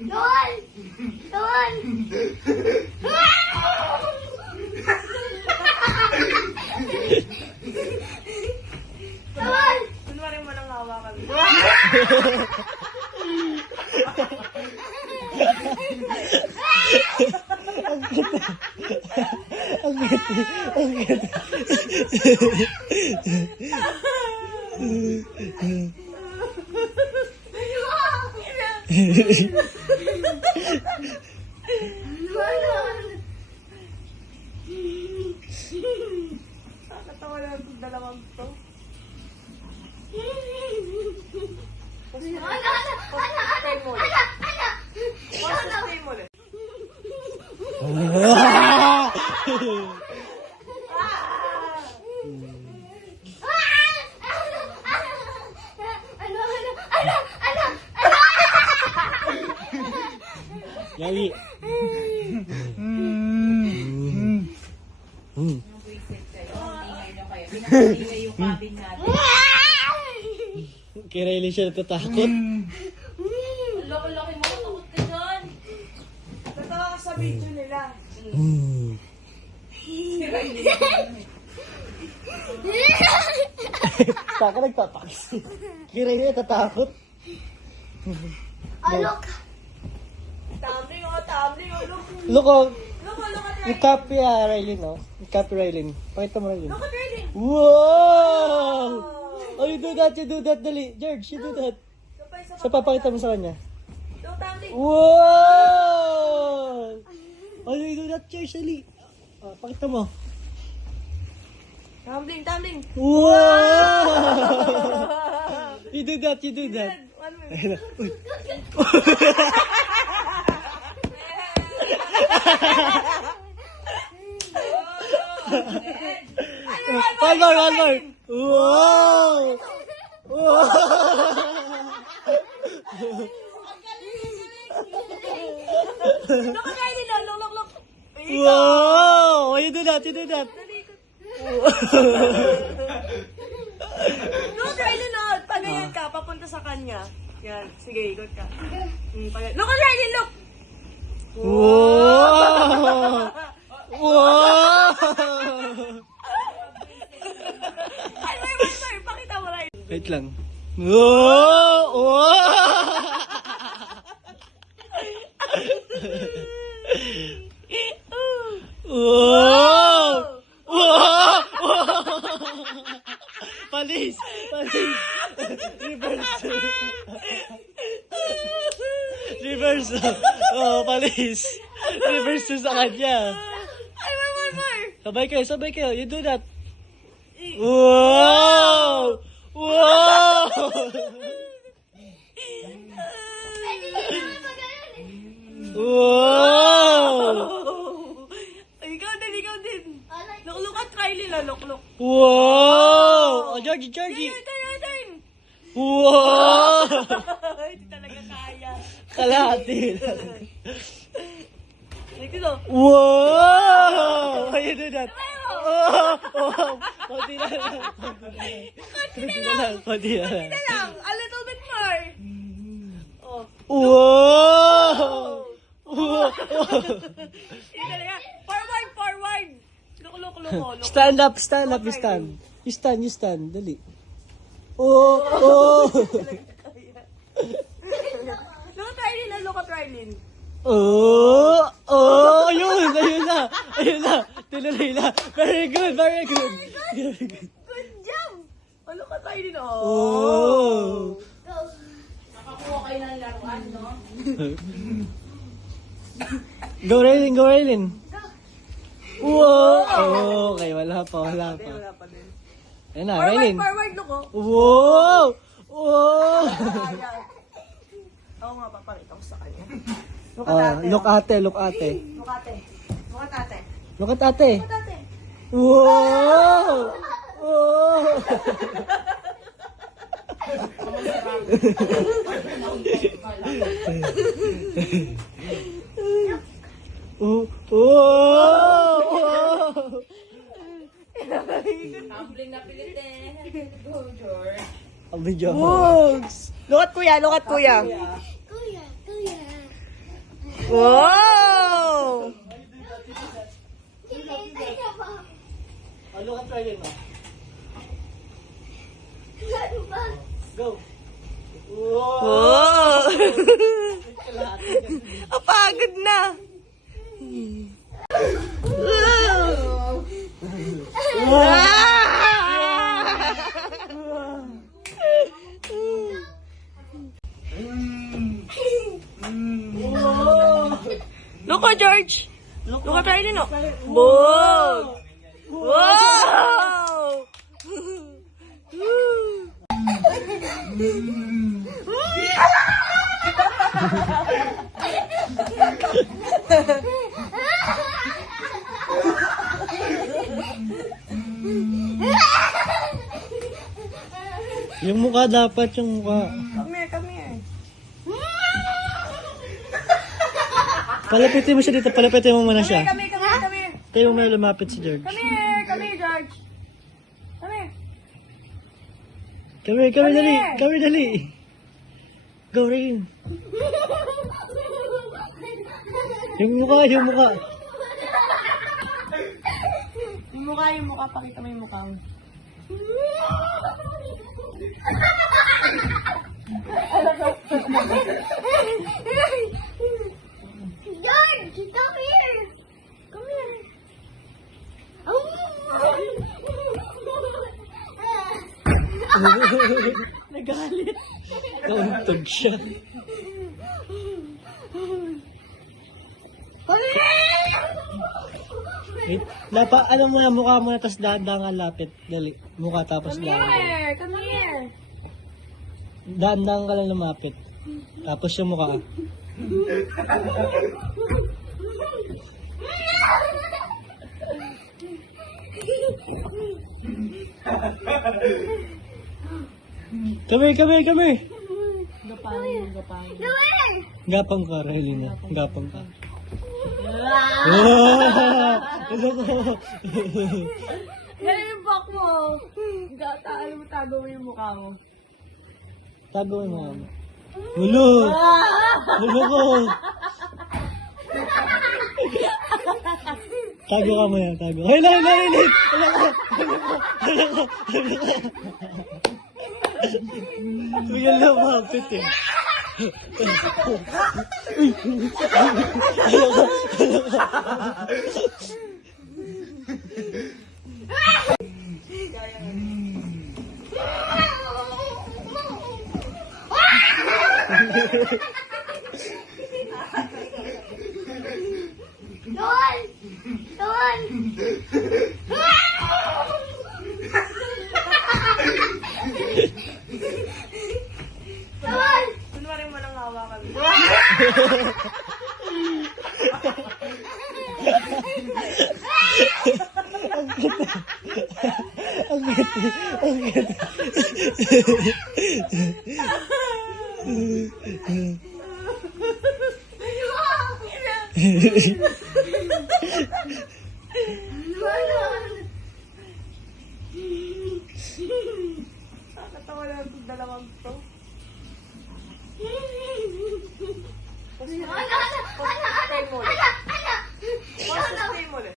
Doon! Doon! Doon! Kunwari mo nang hawakan. Ang ganda. Ang ganda. Nakakatawa na itong dalawang to. Stay mo ulit. Stay mo ulit. Yali. Kay Riley siya natatakot. Laki-laki mo, takot ka dyan. Tatawa ka sa video nila. Taka nagpapakis. Kay Riley natatakot. Alok! Tumbling o, tumbling o. Look, oh. Look at Yung copy, Riley, no? Yung copy, Riley. Pakita mo, Riley. Look at Riley. Wow! Oh, you do that, dali. George, you do that. Sa papakita mo sa kanya. Look, tumbling. Wow! Oh, you do that, George, dali. Oh, pakita mo. Tumbling, tumbling. Wow! You do that. One minute. Ayun na. Uy. One more. Wow! Wow! Look at Riley, look. Wow! You do that. Look, Riley, no. Pagayan ka, papunta sa kanya. Yan, sige, ikot ka. Look at Riley, look. Wow! Wow! Ay, pakita mo, Riley. Wait lang. Wow! Wow! Wow! Palis! Reverse! Oh, palis! Reverse sa kanya. Ay, more. Sabay kayo. You do that. Wow! Wow! Wow! Ay, ikaw din. Look at Riley, look. Wow! Oh, Georgie! Turn. Wow! Hindi talaga kaya. Kalahati lang. Dito. Wow! Why you do that? Oh! Konti na lang. Konti na lang. A little bit more. Oh. Wow! Wow! Hindi talaga. Forward. Look. Stand up. You stand. Dali. Oh! Look at Riley. Ayun na. Tinuloy na. Very good. Good job. Oh, look at Riley, no. Oh! Nakakuha kayo ng laruan, no? Go, Raylin. Wow! Okay, wala pa. Wala pa din. Ayun na, Raylin. Forward, look, oh. Wow! Ayan. Oo nga, papakita ko sa kanya. Look ate. Look at ate. Wow! Tumbling na pilit eh. Go, George. Ang video mo. Bugs! Lukat kuya, lukat kuya. Kuya, kuya. Wow! Hinihintay ka ba? Oh, look at Riley mo. Ano ba? Go. Wow. Oh! Apagod na. Look at George. Look at Riley, no? Bog! Wow! Yung mukha dapat, yung mukha. Come here, come here. Palapitin mo siya dito, palapitin mo muna siya. Come here, come here, come here. Tayo mo may lumapit si George. Come here, George. Come here. Come here, come here, dali. here. Come here, dali. Go, Rain. Yung mukha, yung mukha. Yung mukha, pakita mo yung mukha mo. George, come here. Come here. Nagalit. Kauntog siya. Wait, ano mo na mukha mo na, tapos daan-daan nga lapit. Dali. Mukha tapos Come daan. here, come here. Daan-daan ka lang lumapit. Tapos yung mukha. Come here, come here, come here. Gapangin. Come here. Gapang ka, Rahelina. Gapang ka. Yan yung back mo. Alam mo, tago mo yung mukha mo. Tago mo. Hulo! Hulo ko! Tago ka mo yan, tago. Ay, naiinit! Wala ka! Wala ka! Wala ka! Bigyan lang mahapit eh. Doon! Doon! Doon! Kunwari mo lang hawakan. Ang ganda! Ang ganda! Ayun!